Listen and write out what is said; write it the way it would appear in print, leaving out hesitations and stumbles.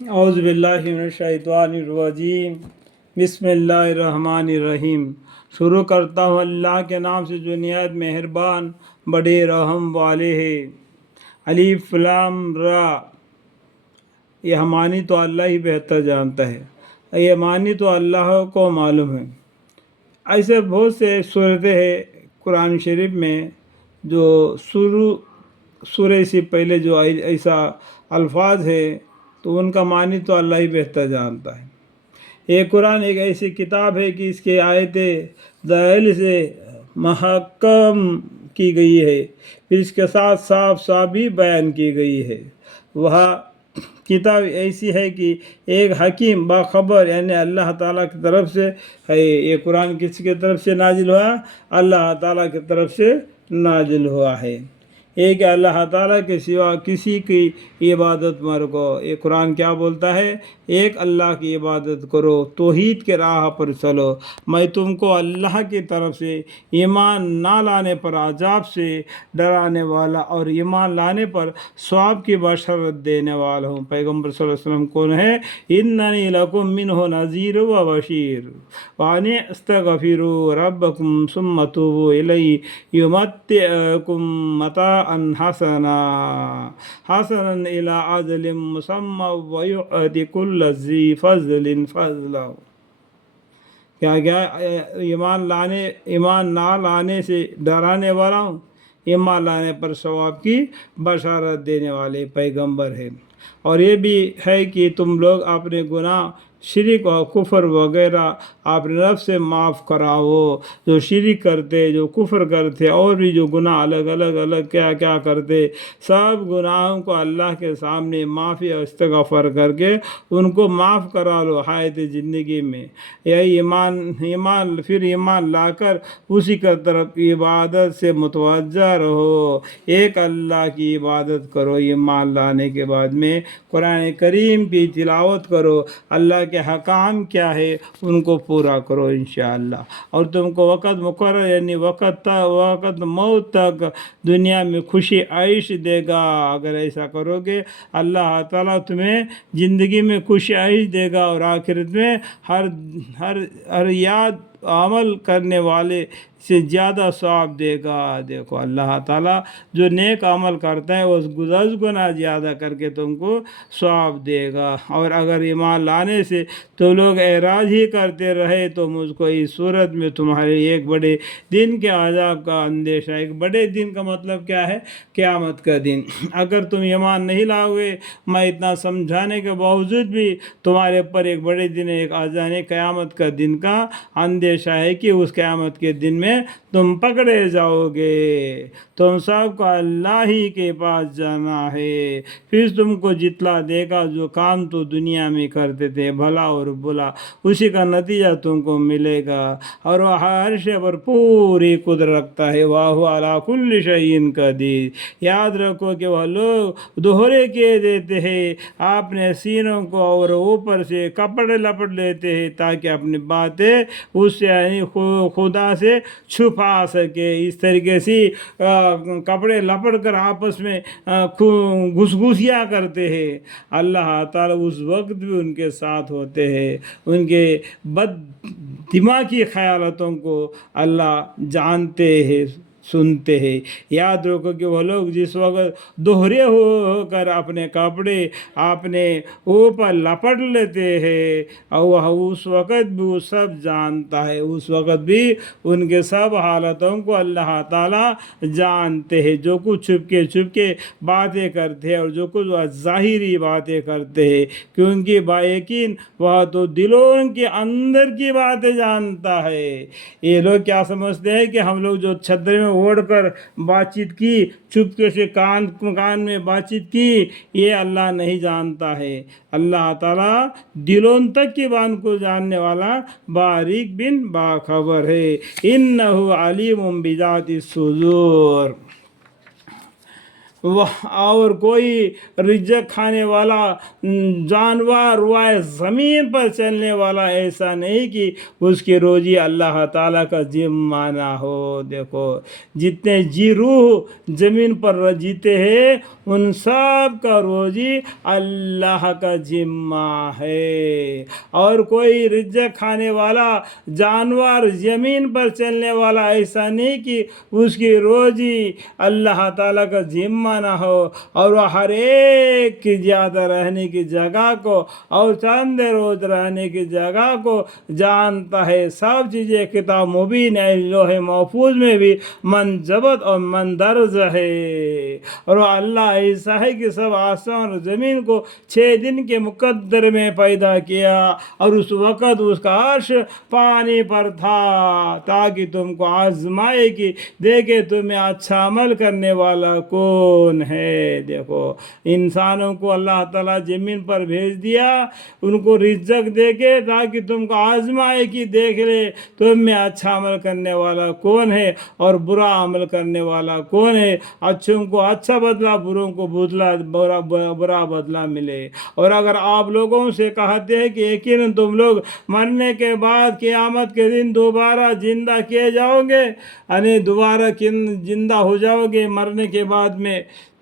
اعوذ باللہ من الشیطان الرجیم بسم اللہ الرحمن الرحیم۔ شروع کرتا ہوں اللہ کے نام سے جو نہایت مہربان بڑے رحم والے ہے۔ الف لام را، یہ معنی تو اللہ ہی بہتر جانتا ہے، یہ معنی تو اللہ کو معلوم ہے۔ ایسے بہت سے صورتیں ہیں قرآن شریف میں جو سورہ سے پہلے جو ایسا الفاظ ہے تو ان کا معنی تو اللہ ہی بہتر جانتا ہے۔ یہ قرآن ایک ایسی کتاب ہے کہ اس کی آیتیں دلائل سے محکم کی گئی ہے، پھر اس کے ساتھ صاف صاف بھی بیان کی گئی ہے۔ وہ کتاب ایسی ہے کہ ایک حکیم باخبر یعنی اللہ تعالیٰ کی طرف سے ہے۔ یہ قرآن کس کی طرف سے نازل ہوا؟ اللہ تعالیٰ کی طرف سے نازل ہوا ہے۔ ایک اللہ تعالیٰ کے سوا کسی کی عبادت مت کرو۔ یہ قرآن کیا بولتا ہے؟ ایک اللہ کی عبادت کرو، توحید کے راہ پر چلو۔ میں تم کو اللہ کی طرف سے ایمان نہ لانے پر عذاب سے ڈرانے والا اور ایمان لانے پر ثواب کی بشارت دینے والا ہوں۔ پیغمبر صلی اللہ علیہ وسلم کون ہے؟ اننی لکم منہ نذیر و بشیر وان استغفروا ربکم ثم توبوا الیہ یمتعکم متاعا حسنا الی اجل مسمى ویؤتی کل ذی فضل فضلہ۔ کیا ایمان نہ لانے سے ڈرانے والا ہوں، ایمان لانے پر ثواب کی بشارت دینے والے پیغمبر ہیں۔ اور یہ بھی ہے کہ تم لوگ اپنے گناہ، شرک و کفر وغیرہ اپنے رب سے معاف کراؤ۔ جو شرک کرتے، جو کفر کرتے اور بھی جو گناہ الگ کیا کرتے، سب گناہوں کو اللہ کے سامنے معافی اور استغفار کر کے ان کو معاف کرا لو حیات زندگی میں۔ یہ ایمان لا کر اسی کی طرف عبادت سے متوجہ رہو۔ ایک اللہ کی عبادت کرو۔ ایمان لانے کے بعد میں قرآن کریم کی تلاوت کرو، اللہ کے حکام کیا ہے ان کو پورا کرو انشاءاللہ۔ اور تم کو وقت مقرر یعنی وقت موت تک دنیا میں خوشی عیش دے گا۔ اگر ایسا کرو گے اللہ تعالیٰ تمہیں زندگی میں خوشی عیش دے گا اور آخرت میں ہر یاد عمل کرنے والے سے زیادہ ثواب دے گا۔ دیکھو اللہ تعالیٰ جو نیک عمل کرتا ہے اس 10 گنا زیادہ کر کے تم کو ثواب دے گا۔ اور اگر ایمان لانے سے تو لوگ اعراض ہی کرتے رہے تو مجھ کو اس صورت میں تمہارے ایک بڑے دن کے عذاب کا اندیشہ ہے۔ ایک بڑے دن کا مطلب کیا ہے؟ قیامت کا دن۔ اگر تم ایمان نہیں لاؤ گے، میں اتنا سمجھانے کے باوجود بھی تمہارے پر ایک بڑے دن، ایک عذاب قیامت کا دن کا اندیشہ ہے کہ اس قیامت کے دن میں تم پکڑے جاؤ گے۔ تم سب کو اللہ ہی کے پاس جانا ہے، پھر تم کو جتلا دے گا جو کام تو دنیا میں کرتے تھے، بھلا اور برا، اسی کا نتیجہ تم کو ملے گا۔ اور وہ ہر شے پر پوری قدرت رکھتا ہے۔ وَهُوَ عَلَىٰ كُلِّ شَيْءٍ قَدِيرٌ۔ یاد رکھو کہ وہ لوگ دوہرے کے دیتے ہیں، اپنے سینوں کو اور اوپر سے کپڑے لپٹ لیتے ہیں تاکہ اپنی باتیں اس سے یعنی خدا سے چھپا سکے۔ اس طریقے سے کپڑے لپٹ کر آپس میں گھسگھسیاں کرتے ہیں۔ اللہ تعالیٰ اس وقت بھی ان کے ساتھ ہوتے ہیں۔ ان کے بد دماغی خیالاتوں کو اللہ جانتے ہیں، سنتے ہیں۔ یاد رکھو کہ وہ لوگ جس وقت دوہرے ہو کر اپنے کپڑے اپنے اوپر لپٹ لیتے ہیں اور وہ اس وقت بھی وہ سب جانتا ہے، اس وقت بھی ان کے سب حالتوں کو اللہ تعالیٰ جانتے ہیں۔ جو کچھ چھپ کے باتیں کرتے ہیں اور جو کچھ وہ ظاہری باتیں کرتے ہیں، کیونکہ با یقین وہ تو دلوں کے اندر کی باتیں جانتا ہے۔ یہ لوگ کیا سمجھتے ہیں کہ ہم لوگ جو چھتری میں اوڑھ کر بات چیت کی، چپکے سے کان میں بات چیت کی، یہ اللہ نہیں جانتا ہے۔ اللہ تعالیٰ دلوں تک کی بات کو جاننے والا باریک بن باخبر ہے۔ انہ علیم بذات الصدور۔ اور کوئی رزق کھانے والا جانور و زمین پر چلنے والا ایسا نہیں کہ اس کی روزی اللہ تعالیٰ کا ذمہ نہ ہو۔ دیکھو جتنے جی روح زمین پر جیتے ہیں ان سب کا روزی اللہ کا ذمہ ہے، اور کوئی رزق کھانے والا جانور زمین پر چلنے والا ایسا نہیں کہ اس کی روزی اللہ تعالیٰ کا ذمہ نہ ہو، اور وہ ہر ایک کی زیادہ رہنے کی جگہ کو اور چند روز رہنے کی جگہ کو جانتا ہے۔ سب چیزیں کتاب مبین ہے، لوح محفوظ میں بھی منضبط اور مندرج ہے، اور وہ اللہ ایسا ہے کہ سب آسمان اور زمین کو 6 دن کے مقدر میں پیدا کیا، اور اس وقت اس کا عرش پانی پر تھا تاکہ تم کو آزمائے کہ دیکھے تمہیں اچھا عمل کرنے والا کون ہے۔ دیکھو انسانوں کو اللہ تعالیٰ زمین پر بھیج دیا ان کو رزق دے کے تاکہ تم کو آزمائے کہ دیکھ لے تم میں اچھا عمل کرنے والا کون ہے اور برا عمل کرنے والا کون ہے، اچھوں کو اچھا بدلہ بروں کو برا بدلہ ملے۔ اور اگر آپ لوگوں سے کہتے ہیں کہ یقیناً تم لوگ مرنے کے بعد قیامت کے دن دوبارہ زندہ کیے جاؤ گے، یعنی دوبارہ زندہ ہو جاؤ گے مرنے کے بعد میں،